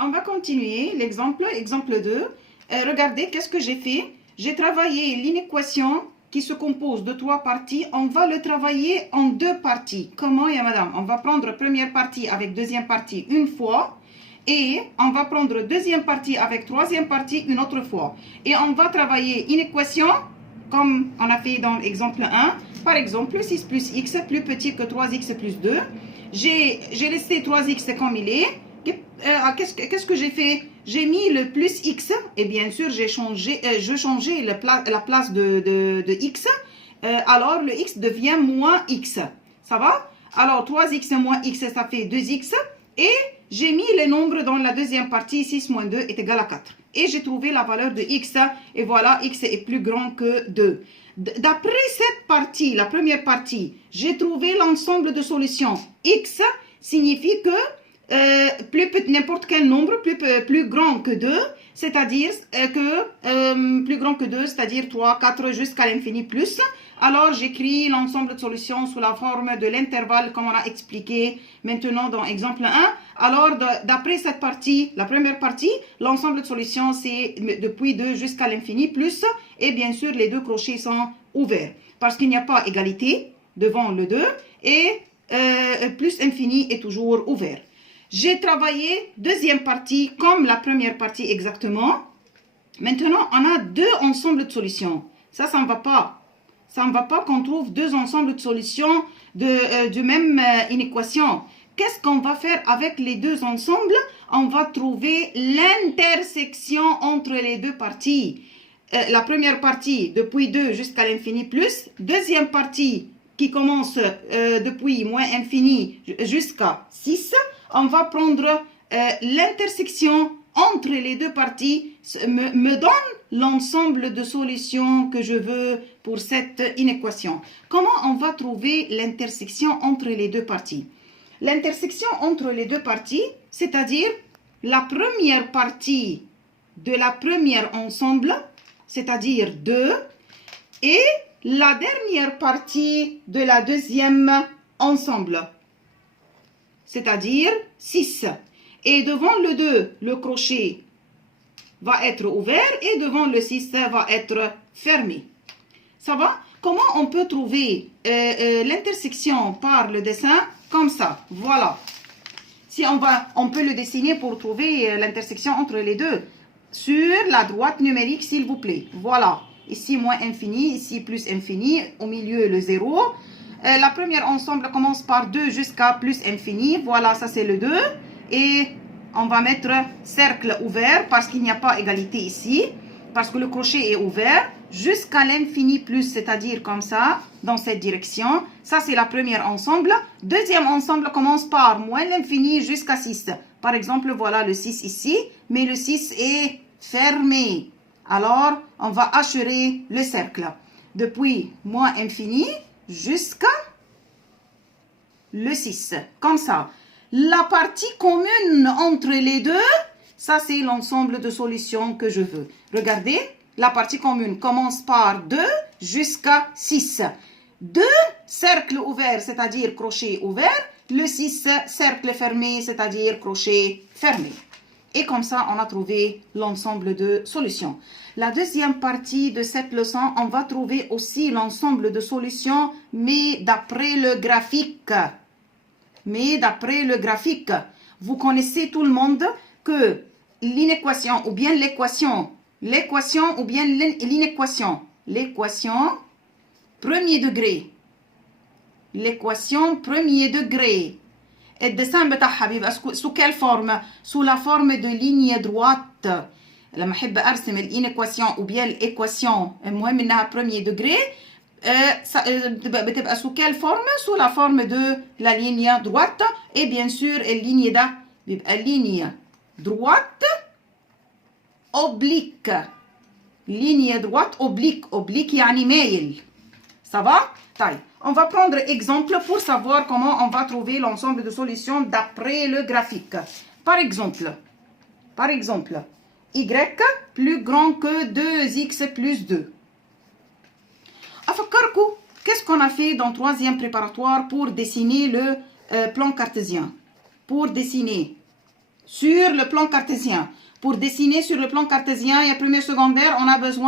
On va continuer l'exemple, exemple 2. Regardez, qu'est-ce que j'ai fait? J'ai travaillé l'inéquation qui se compose de 3 parties. On va le travailler en 2 parties. Comment, ya madame? On va prendre première partie avec deuxième partie une fois. Et on va prendre deuxième partie avec troisième partie une autre fois. Et on va travailler une équation comme on a fait dans l'exemple 1. Par exemple, 6 plus x plus petit que 3x plus 2. J'ai laissé 3x comme il est. Qu'est-ce que j'ai fait? J'ai mis le plus x et bien sûr je changeais la place de x. Alors le x devient moins x. Ça va? Alors 3x moins x, ça fait 2x. Et j'ai mis les nombres dans la deuxième partie. 6 moins 2 est égal à 4. Et j'ai trouvé la valeur de x. Et voilà, x est plus grand que 2. D'après cette partie, la première partie, j'ai trouvé l'ensemble de solutions. X signifie que n'importe quel nombre plus grand que 2, c'est-à-dire plus grand que 2, c'est-à-dire 3, 4 jusqu'à l'infini plus. Alors j'écris l'ensemble de solutions sous la forme de l'intervalle comme on a expliqué maintenant dans exemple 1. Alors d'après cette partie, la première partie, l'ensemble de solutions c'est depuis 2 jusqu'à l'infini plus, et bien sûr les deux crochets sont ouverts parce qu'il n'y a pas égalité devant le 2 et plus infini est toujours ouvert. J'ai travaillé deuxième partie comme la première partie exactement. Maintenant, on a 2 ensembles de solutions. Ça ne va pas. Ça ne va pas qu'on trouve 2 ensembles de solutions de même inéquation. Qu'est-ce qu'on va faire avec les 2 ensembles? On va trouver l'intersection entre les 2 parties. La première partie depuis 2 jusqu'à l'infini plus. Deuxième partie qui commence depuis moins infini jusqu'à 6. On va prendre l'intersection entre les 2 parties, me donne l'ensemble de solutions que je veux pour cette inéquation. Comment on va trouver l'intersection entre les 2 parties? L'intersection entre les 2 parties, c'est-à-dire la première partie de la première ensemble, c'est-à-dire 2, et la dernière partie de la deuxième ensemble, c'est-à-dire 6. Et devant le 2, le crochet va être ouvert et devant le 6 va être fermé. Ça va? Comment on peut trouver l'intersection par le dessin? Comme ça, voilà. Si on peut le dessiner pour trouver l'intersection entre les deux. Sur la droite numérique, s'il vous plaît. Voilà. Ici, moins infini, ici, plus infini. Au milieu, le 0. La première ensemble commence par 2 jusqu'à plus infini. Voilà, ça c'est le 2. Et on va mettre cercle ouvert parce qu'il n'y a pas égalité ici. Parce que le crochet est ouvert jusqu'à l'infini plus, c'est-à-dire comme ça, dans cette direction. Ça c'est la première ensemble. Deuxième ensemble commence par moins l'infini jusqu'à 6. Par exemple, voilà le 6 ici. Mais le 6 est fermé. Alors, on va hacher le cercle. Depuis moins infini jusqu'à le 6. Comme ça. La partie commune entre les deux, ça c'est l'ensemble de solutions que je veux. Regardez, la partie commune commence par 2 jusqu'à 6. 2 cercles ouverts, c'est-à-dire crochet ouvert. Le 6 cercle fermé, c'est-à-dire crochet fermé. Et comme ça, on a trouvé l'ensemble de solutions. La deuxième partie de cette leçon, on va trouver aussi l'ensemble de solutions, mais d'après le graphique. Vous connaissez tout le monde que l'inéquation ou bien l'équation premier degré. L'équation premier degré. الدسام بتاعها بيبقى sous quelle forme? Sous la forme de ligne droite. لما احب ارسم الانيكواسيون ou bien l'équation المهم انها premier degré بتبقى sous quelle forme? Sous la forme de la ligne droite. Et bien sûr الligne ده بيبقى ligne droite oblique. ligne droite oblique يعني مايل. Ça va? طيب. On va prendre exemple pour savoir comment on va trouver l'ensemble de solutions d'après le graphique. Par exemple, y plus grand que 2x plus 2. أفكركم, qu'est-ce qu'on a fait dans troisième préparatoire pour dessiner le plan cartésien? Pour dessiner sur le plan cartésien. Pour dessiner sur le plan cartésien et premier secondaire, on a besoin